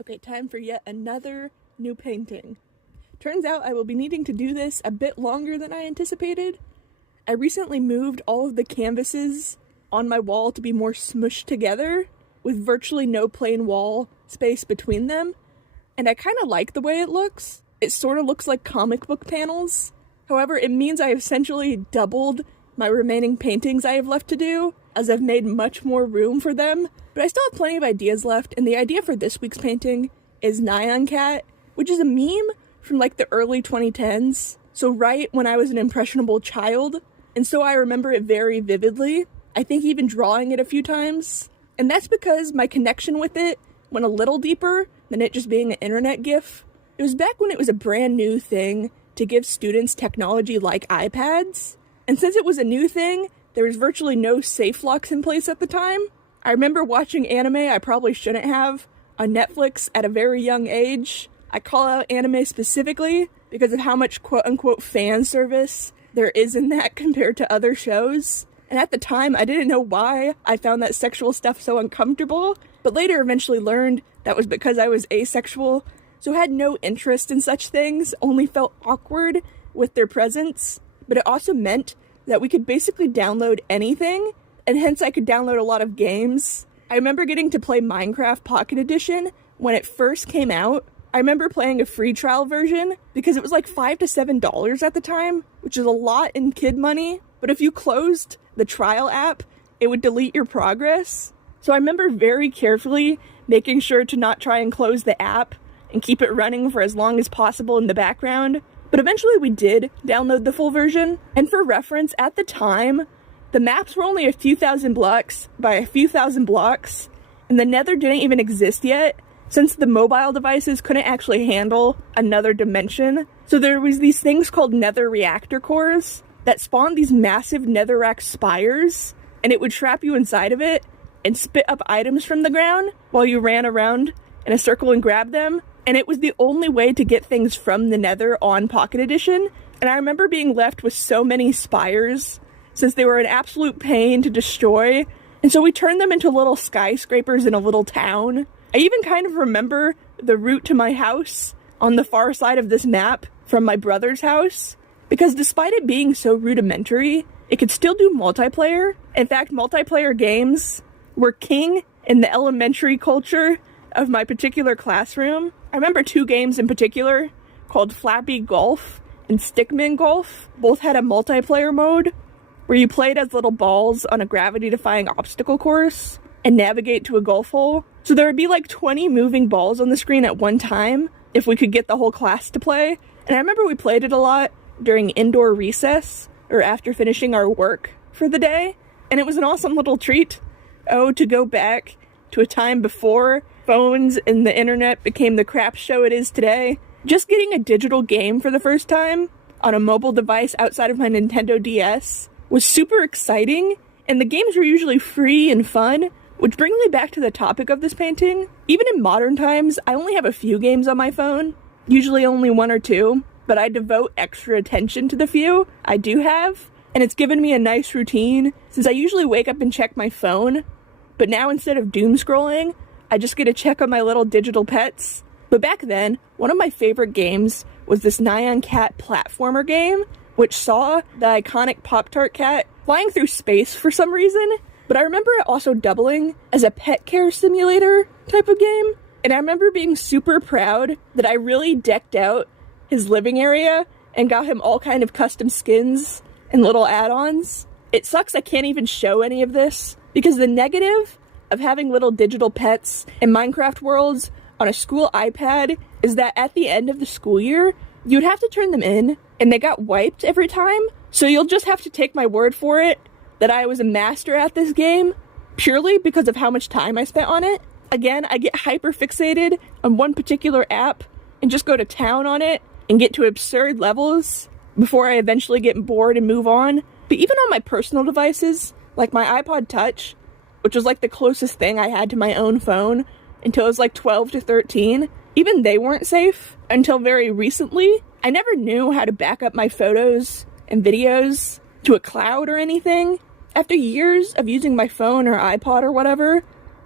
Okay, time for yet another new painting. Turns out I will be needing to do this a bit longer than I anticipated. I recently moved all of the canvases on my wall to be more smushed together, with virtually no plain wall space between them, and I kind of like the way it looks. It sort of looks like comic book panels. However, it means I have essentially doubled my remaining paintings I have left to do, as I've made much more room for them. But I still have plenty of ideas left, and the idea for this week's painting is Nyan Cat, which is a meme from like the early 2010s, so right when I was an impressionable child, and so I remember it very vividly. I think even drawing it a few times, and that's because my connection with it went a little deeper than it just being an internet GIF. It was back when it was a brand new thing to give students technology like iPads, and since it was a new thing, there was virtually no safe locks in place at the time. I remember watching anime I probably shouldn't have on Netflix at a very young age. I call out anime specifically because of how much quote-unquote fan service there is in that compared to other shows. And at the time, I didn't know why I found that sexual stuff so uncomfortable, but later eventually learned that was because I was asexual, so had no interest in such things, only felt awkward with their presence. But it also meant that we could basically download anything, and hence I could download a lot of games. I remember getting to play Minecraft Pocket Edition when it first came out. I remember playing a free trial version because it was like $5 to $7 at the time, which is a lot in kid money. But if you closed the trial app, it would delete your progress. So I remember very carefully making sure to not try and close the app and keep it running for as long as possible in the background. But eventually we did download the full version. And for reference, at the time, the maps were only a few thousand blocks by a few thousand blocks, and the Nether didn't even exist yet, since the mobile devices couldn't actually handle another dimension. So there was these things called Nether reactor cores that spawned these massive netherrack spires, and it would trap you inside of it and spit up items from the ground while you ran around in a circle and grabbed them. And it was the only way to get things from the Nether on Pocket Edition. And I remember being left with so many spires, since they were an absolute pain to destroy. And so we turned them into little skyscrapers in a little town. I even kind of remember the route to my house on the far side of this map from my brother's house, because despite it being so rudimentary, it could still do multiplayer. In fact, multiplayer games were king in the elementary culture of my particular classroom. I remember two games in particular called Flappy Golf and Stickman Golf. Both had a multiplayer mode where you played as little balls on a gravity-defying obstacle course and navigate to a golf hole. So there would be like 20 moving balls on the screen at one time if we could get the whole class to play. And I remember we played it a lot during indoor recess or after finishing our work for the day. And it was an awesome little treat. Oh, to go back to a time before phones and the internet became the crap show it is today. Just getting a digital game for the first time on a mobile device outside of my Nintendo DS was super exciting, and the games were usually free and fun, which brings me back to the topic of this painting. Even in modern times, I only have a few games on my phone, usually only one or two, but I devote extra attention to the few I do have, and it's given me a nice routine, since I usually wake up and check my phone, but now instead of doom scrolling, I just get to check on my little digital pets. But back then, one of my favorite games was this Nyan Cat platformer game, which saw the iconic Pop-Tart cat flying through space for some reason, but I remember it also doubling as a pet care simulator type of game, and I remember being super proud that I really decked out his living area and got him all kind of custom skins and little add-ons. It sucks I can't even show any of this, because the negative of having little digital pets in Minecraft worlds on a school iPad is that at the end of the school year, you'd have to turn them in, and they got wiped every time, so you'll just have to take my word for it that I was a master at this game, purely because of how much time I spent on it. Again, I get hyper fixated on one particular app, and just go to town on it, and get to absurd levels, before I eventually get bored and move on. But even on my personal devices, like my iPod Touch, which was like the closest thing I had to my own phone until I was like 12 to 13, even they weren't safe until very recently. I never knew how to back up my photos and videos to a cloud or anything. After years of using my phone or iPod or whatever,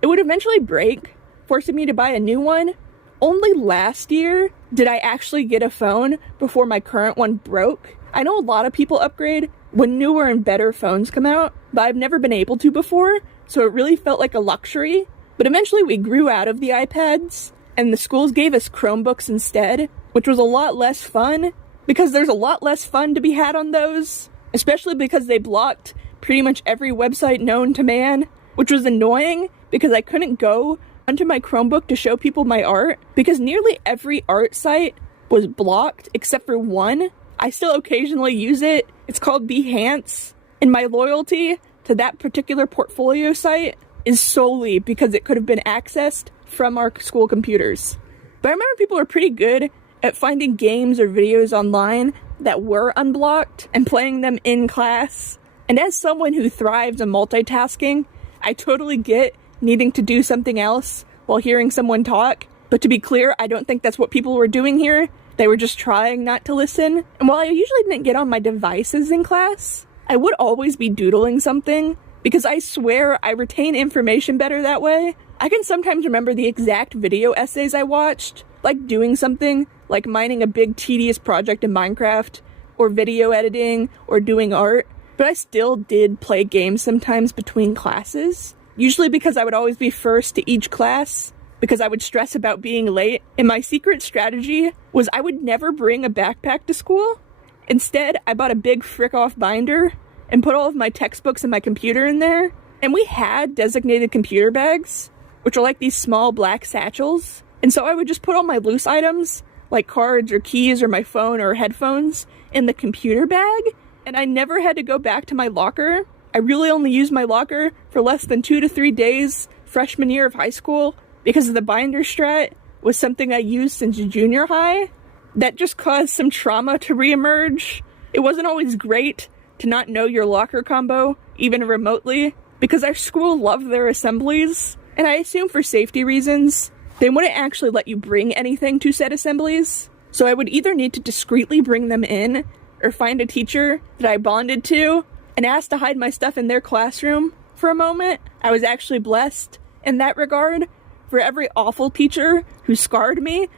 it would eventually break, forcing me to buy a new one, only last year did I actually get a phone before my current one broke. I know a lot of people upgrade when newer and better phones come out, but I've never been able to before, so it really felt like a luxury. But eventually we grew out of the iPads, and the schools gave us Chromebooks instead, which was a lot less fun, because there's a lot less fun to be had on those, especially because they blocked pretty much every website known to man, which was annoying because I couldn't go onto my Chromebook to show people my art, because nearly every art site was blocked except for one. I still occasionally use it. It's called Behance, and my loyalty to that particular portfolio site is solely because it could have been accessed from our school computers. But I remember people were pretty good at finding games or videos online that were unblocked and playing them in class. And as someone who thrives on multitasking, I totally get needing to do something else while hearing someone talk. But to be clear, I don't think that's what people were doing here. They were just trying not to listen. And while I usually didn't get on my devices in class, I would always be doodling something, because I swear I retain information better that way. I can sometimes remember the exact video essays I watched, like doing something like mining a big tedious project in Minecraft, or video editing, or doing art, but I still did play games sometimes between classes, usually because I would always be first to each class, because I would stress about being late, and my secret strategy was I would never bring a backpack to school. Instead, I bought a big frick-off binder and put all of my textbooks and my computer in there, and we had designated computer bags, which are like these small black satchels, and so I would just put all my loose items, like cards or keys or my phone or headphones, in the computer bag, and I never had to go back to my locker. I really only used my locker for less than 2 to 3 days freshman year of high school, because the binder strat was something I used since junior high. That just caused some trauma to reemerge. It wasn't always great to not know your locker combo, even remotely, because our school loved their assemblies, and I assume for safety reasons, they wouldn't actually let you bring anything to said assemblies. So I would either need to discreetly bring them in, or find a teacher that I bonded to and ask to hide my stuff in their classroom for a moment. I was actually blessed in that regard. For every awful teacher who scarred me,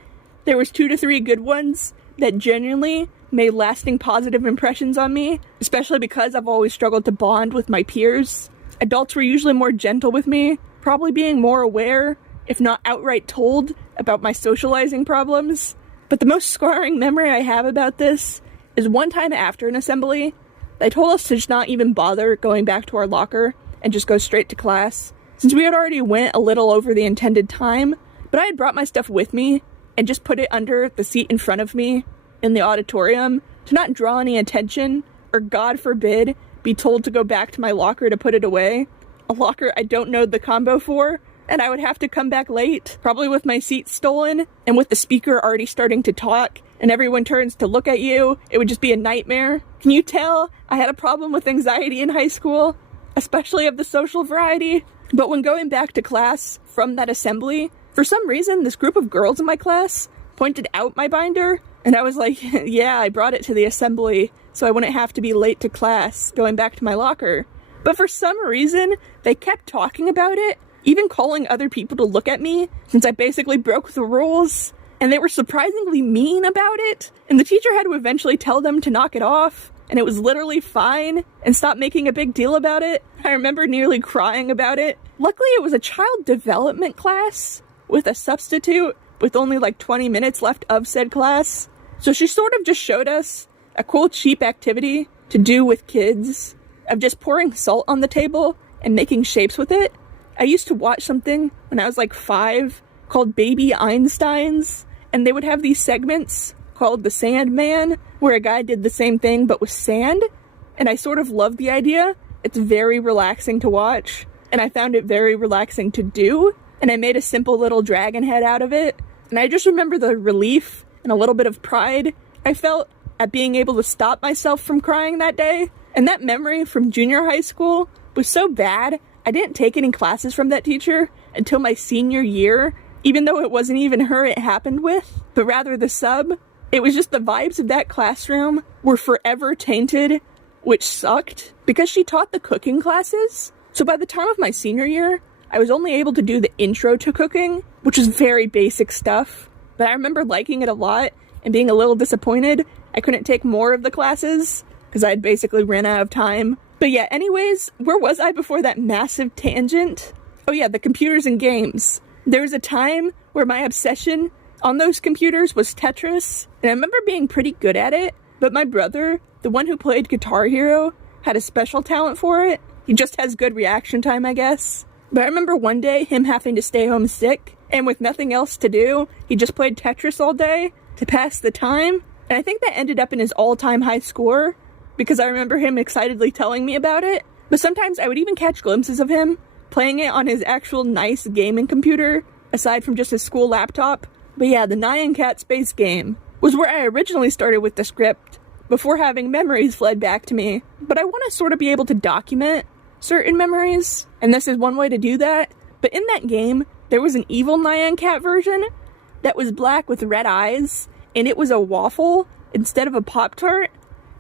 there was 2 to 3 good ones that genuinely made lasting positive impressions on me, especially because I've always struggled to bond with my peers. Adults were usually more gentle with me, probably being more aware, if not outright told, about my socializing problems. But the most scarring memory I have about this is one time after an assembly, they told us to just not even bother going back to our locker and just go straight to class, since we had already went a little over the intended time. But I had brought my stuff with me and just put it under the seat in front of me in the auditorium to not draw any attention, or God forbid, be told to go back to my locker to put it away. A locker I don't know the combo for, and I would have to come back late, probably with my seat stolen, and with the speaker already starting to talk, and everyone turns to look at you. It would just be a nightmare. Can you tell I had a problem with anxiety in high school, especially of the social variety? But when going back to class from that assembly, for some reason, this group of girls in my class pointed out my binder, and I was like, yeah, I brought it to the assembly so I wouldn't have to be late to class going back to my locker. But for some reason, they kept talking about it, even calling other people to look at me, since I basically broke the rules, and they were surprisingly mean about it, and the teacher had to eventually tell them to knock it off, and it was literally fine, and stop making a big deal about it. I remember nearly crying about it. Luckily, it was a child development class with a substitute with only like 20 minutes left of said class. So she sort of just showed us a cool, cheap activity to do with kids of just pouring salt on the table and making shapes with it. I used to watch something when I was like 5 called Baby Einsteins, and they would have these segments called The Sandman, where a guy did the same thing but with sand, and I sort of loved the idea. It's very relaxing to watch, and I found it very relaxing to do, and I made a simple little dragon head out of it, and I just remember the relief and a little bit of pride I felt at being able to stop myself from crying that day. And that memory from junior high school was so bad, I didn't take any classes from that teacher until my senior year, even though it wasn't even her it happened with, but rather the sub. It was just the vibes of that classroom were forever tainted, which sucked, because she taught the cooking classes. So by the time of my senior year, I was only able to do the intro to cooking, which is very basic stuff. but I remember liking it a lot and being a little disappointed I couldn't take more of the classes because I had basically ran out of time. But yeah, anyways, where was I before that massive tangent? Oh yeah, the computers and games. There was a time where my obsession on those computers was Tetris, and I remember being pretty good at it, but my brother, the one who played Guitar Hero, had a special talent for it. He just has good reaction time, I guess. But I remember one day him having to stay home sick, and with nothing else to do, he just played Tetris all day to pass the time. And I think that ended up in his all-time high score, because I remember him excitedly telling me about it. But sometimes I would even catch glimpses of him playing it on his actual nice gaming computer, aside from just his school laptop. But yeah, the Nyan Cat Space game was where I originally started with the script, before having memories fled back to me. But I want to sort of be able to document certain memories, and this is one way to do that. But in that game, there was an evil Nyan Cat version that was black with red eyes, and it was a waffle instead of a Pop-Tart,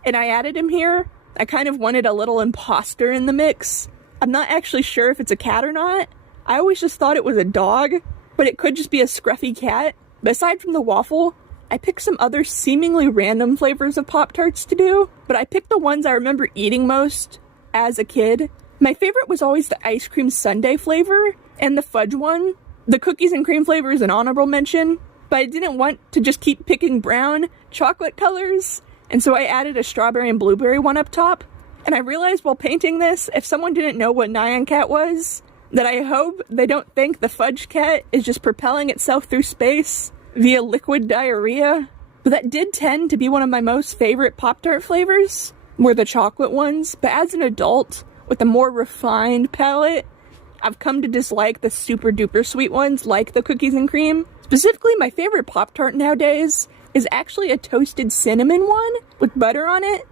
and I added him here. I kind of wanted a little imposter in the mix. I'm not actually sure if it's a cat or not. I always just thought it was a dog, but it could just be a scruffy cat. But aside from the waffle, I picked some other seemingly random flavors of Pop-Tarts to do, but I picked the ones I remember eating most as a kid. My favorite was always the ice cream sundae flavor and the fudge one. The cookies and cream flavor is an honorable mention, but I didn't want to just keep picking brown chocolate colors, and so I added a strawberry and blueberry one up top. And I realized while painting this, if someone didn't know what Nyan Cat was, that I hope they don't think the fudge cat is just propelling itself through space via liquid diarrhea. But that did tend to be one of my most favorite Pop-Tart flavors, were the chocolate ones. But as an adult, with a more refined palate, I've come to dislike the super duper sweet ones like the cookies and cream. Specifically, my favorite Pop-Tart nowadays is actually a toasted cinnamon one with butter on it,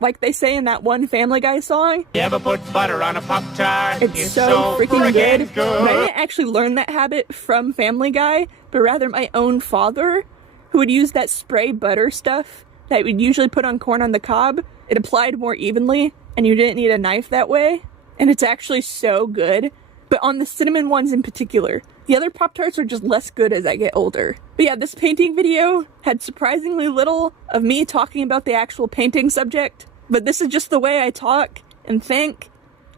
like they say in that one Family Guy song. You ever put butter on a Pop-Tart? It's so freaking good. But I didn't actually learn that habit from Family Guy, but rather my own father, who would use that spray butter stuff that we'd usually put on corn on the cob. It applied more evenly, and you didn't need a knife that way. And it's actually so good. But on the cinnamon ones in particular, the other Pop-Tarts are just less good as I get older. But yeah, this painting video had surprisingly little of me talking about the actual painting subject, but this is just the way I talk and think.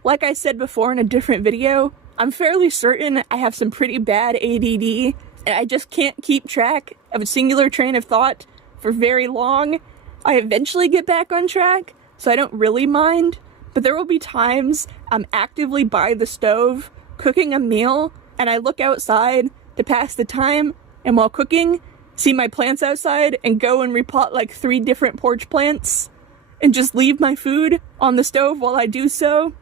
Like I said before in a different video, I'm fairly certain I have some pretty bad ADD, and I just can't keep track of a singular train of thought for very long. I eventually get back on track, so I don't really mind, but there will be times I'm actively by the stove cooking a meal, and I look outside to pass the time, and while cooking, see my plants outside and go and repot like 3 different porch plants and just leave my food on the stove while I do so.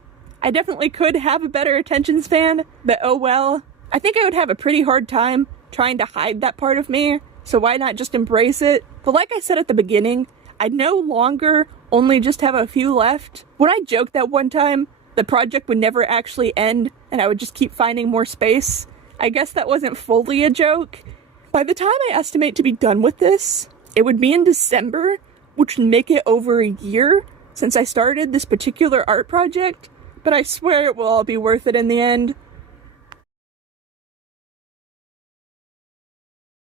I definitely could have a better attention span, but oh well. I think I would have a pretty hard time trying to hide that part of me, so why not just embrace it? But like I said at the beginning, I no longer only just have a few left. When I joked that one time the project would never actually end and I would just keep finding more space, I guess that wasn't fully a joke. By the time I estimate to be done with this, it would be in December, which would make it over a year since I started this particular art project, but I swear it will all be worth it in the end.